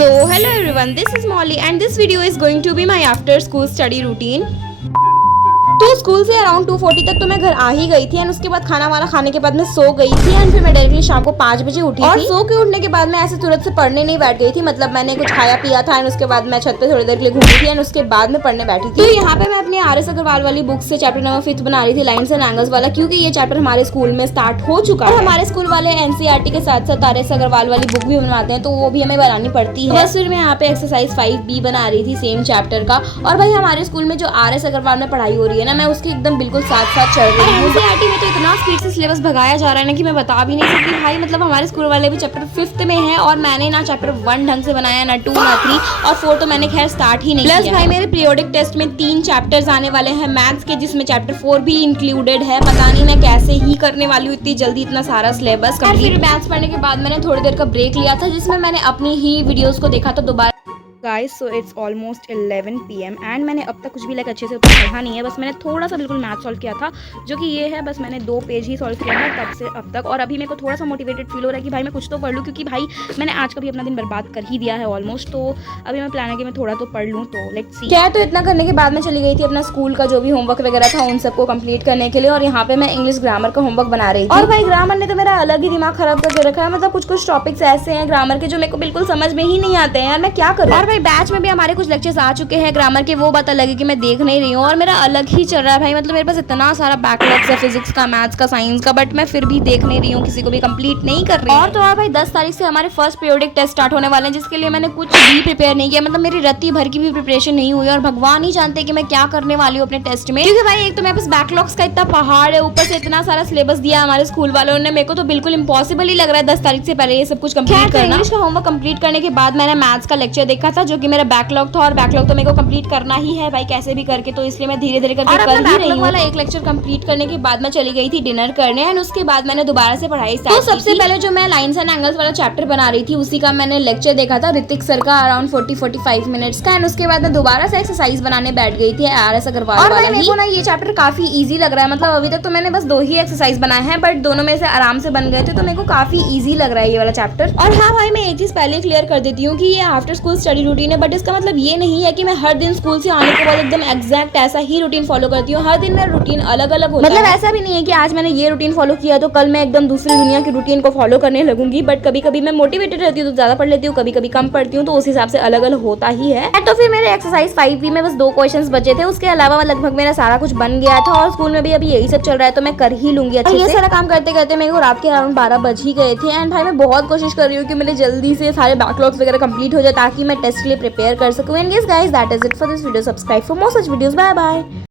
So hello everyone, this is Molly and this video is going to be my after school study routine. तो school से around 2:40 तक तो मैं घर आ ही गई थी एंड उसके बाद खाना वाना खाने के बाद मैं सो गई थी एंड फिर मैं डायरेक्टली शाम को 5 बजे उठी और सो के उठने के बाद मैं ऐसे तुरंत से पढ़ने नहीं बैठ गई थी। मतलब मैंने कुछ खाया पिया था एंड उसके बाद मैं छत पे थोड़ी देर के लिए घूमी थी एंड उसके बाद मैं पढ़ने बैठी थी। तो यहाँ पे मैं अपने आर.एस. अग्रवाल वाली बुक से चैप्टर नंबर 5 बना रही थी, लाइन्स एंड एंगल्स वाला, क्योंकि ये चैप्टर हमारे स्कूल में स्टार्ट हो चुका है। हमारे स्कूल वाले एनसीईआरटी के साथ साथ आर.एस. अग्रवाल वाली बुक भी बनवाते हैं, तो वो भी हमें बनानी पड़ती है। बस फिर मैं यहाँ पे एक्सरसाइज 5B बना रही थी सेम चैप्टर का। और भाई हमारे स्कूल में जो आर.एस. अग्रवाल में पढ़ाई हो रही है ना, मैं उसकी एकदम बिल्कुल साथ साथ चल रही हूँ। एनसीईआरटी में तो इतना स्पीड से सिलेबस भगाया जा रहा है ना कि मैं बता भी नहीं सकती भाई। मतलब हमारे स्कूल वाले भी चैप्टर 5th में है और मैंने ना चैप्टर 1 ढंग से बनाया, ना 2 ना 3 और 4 तो मैंने खैर स्टार्ट ही नहीं किया। प्लस भाई मेरे पीरियोडिक टेस्ट में 3 चैप्टर्स आने वाले हैं मैथ्स के, जिसमें चैप्टर 4 भी इंक्लूडेड है। पता नहीं मैं कैसे ही करने वाली हूँ इतनी जल्दी इतना सारा सिलेबस। फिर मैथ्स पढ़ने के बाद मैंने थोड़ी देर का ब्रेक लिया था, जिसमें मैंने अपनी ही वीडियोस को देखा था दोबारा। Guys so it's almost 11 PM and मैंने अब तक कुछ भी अच्छे से पढ़ा नहीं है। बस मैंने थोड़ा सा बिल्कुल मैथ सॉल्व किया था, जो कि ये है। बस मैंने 2 पेज ही सॉल्व किया है तब से अब तक। और अभी मेरे को थोड़ा सा मोटिवेटेड फील हो रहा है कि भाई मैं कुछ तो पढ़ लूँ, क्योंकि भाई मैंने आज का भी अपना दिन बर्बाद कर ही दिया है ऑलमोस्ट। तो अभी मैं प्लान है कि मैं थोड़ा तो पढ़ लूँ। तो लेट्स सी। क्या तो इतना करने के बाद मैं चली गई थी अपना स्कूल का जो भी होमवर्क वगैरह था उन सबको कंप्लीट करने के लिए। और यहाँ पे मैं इंग्लिश ग्रामर का होमवर्क बना रही थी। और भाई ग्रामर ने तो मेरा अलग ही दिमाग खराब करके रखा है। मतलब कुछ टॉपिक्स ऐसे हैं ग्रामर के जो मेरे को बिल्कुल समझ में ही नहीं आते हैं यार, मैं क्या करूँ। और भाई बैच में भी हमारे कुछ लेक्चर्स आ चुके हैं ग्रामर के, वो बात अलग है कि मैं देख नहीं रही हूँ और मेरा अलग ही चल रहा है भाई। मतलब मेरे पास इतना सारा बैकलॉग्स है फिजिक्स का, मैथ्स का, साइंस का, बट मैं फिर भी देख नहीं रही हूँ, किसी को भी कंप्लीट नहीं कर रही हूँ। और तो और भाई 10 तारीख से हमारे फर्स्ट पीरियोडिक टेस्ट स्टार्ट होने वाले हैं, जिसके लिए मैंने कुछ भी प्रिपेयर नहीं किया। मतलब मेरी रत्ती भर की भी प्रिपरेशन नहीं हुई और भगवान ही जानते कि मैं क्या करने वाली हूँ अपने टेस्ट में। क्योंकि भाई एक तो मेरे पास बैकलॉग्स का इतना पहाड़ है, ऊपर से इतना सारा सिलेबस दिया हमारे स्कूल वालों ने। मेरे को तो बिल्कुल इम्पॉसिबल ही लग रहा है 10 तारीख से पहले ये सब कुछ कंप्लीट करना। इंग्लिश का होमवर्क कंप्लीट करने के बाद मैंने मैथ्स का लेक्चर देखा था, जो कि मेरा बैकलॉग था और बैकलॉग तो मेरे को कंप्लीट करना ही है भाई कैसे भी करके। तो इसलिए मैं धीरे धीरे करके कर ही रही हूँ। वाला एक लेक्चर कंप्लीट करने के बाद मैं चली गई थी डिनर करने एंड उसके बाद मैंने दोबारा से पढ़ाई स्टार्ट की। तो सबसे पहले जो मैं लाइन्स एंड एंगल्स वाला चैप्टर बना रही थी उसी का मैंने लेक्चर देखा था ऋतिक सर का अराउंड 40-45 मिनट्स का। एंड उसके बाद मैं दोबारा से एक्सरसाइज बनाने बैठ गई थी आर.एस. अग्रवाल वाला ही। मेरे को ना ये चैप्टर काफी इजी लग रहा है। मतलब अभी तक तो मैंने बस 2 ही एक्सरसाइज बनाए हैं, बट दोनों में से आराम से बन गए थे, तो मेरे को काफी इजी लग रहा है ये वाला चैप्टर। और हाँ भाई मैं एक चीज पहले क्लियर कर देती हूँ कि ये आफ्टर स्कूल स्टडी रूटीन है, बट इसका मतलब ये नहीं है कि मैं हर दिन स्कूल से आने के बाद एकदम एग्जैक्ट ऐसा ही रूटीन फॉलो करती हूँ। हर दिन मेरा रूटीन अलग अलग होता है। मतलब ऐसा भी नहीं है कि आज मैंने ये रूटीन फॉलो किया तो कल मैं एकदम दूसरी दुनिया की रूटीन को फॉलो करने लगूंगी। बट कभी कभी मैं मोटिवेटेड रहती हूँ तो ज्यादा पढ़ लेती हूँ, कभी कभी कम पढ़ती हूँ, तो उस हिसाब से अलग अलग होता ही है। तो फिर मेरे एक्सरसाइज 5B में बस 2 क्वेश्चंस बचे थे, उसके अलावा लगभग मेरा सारा कुछ बन गया था। और स्कूल में भी अभी यही सब चल रहा है, तो मैं कर ही लूंगी अच्छे से। ये सारा काम करते करते मेरे को रात के अराउंड 12 बज ही गए थे। एंड भाई मैं बहुत कोशिश कर रही हूँ कि मेरे जल्दी से सारे बैकलॉग्स वगैरह कंप्लीट हो जाए ताकि मैं टेस्ट के लिए प्रिपेयर कर सकूँ। And yes guys that is it for this video. Subscribe for more such videos. Bye bye.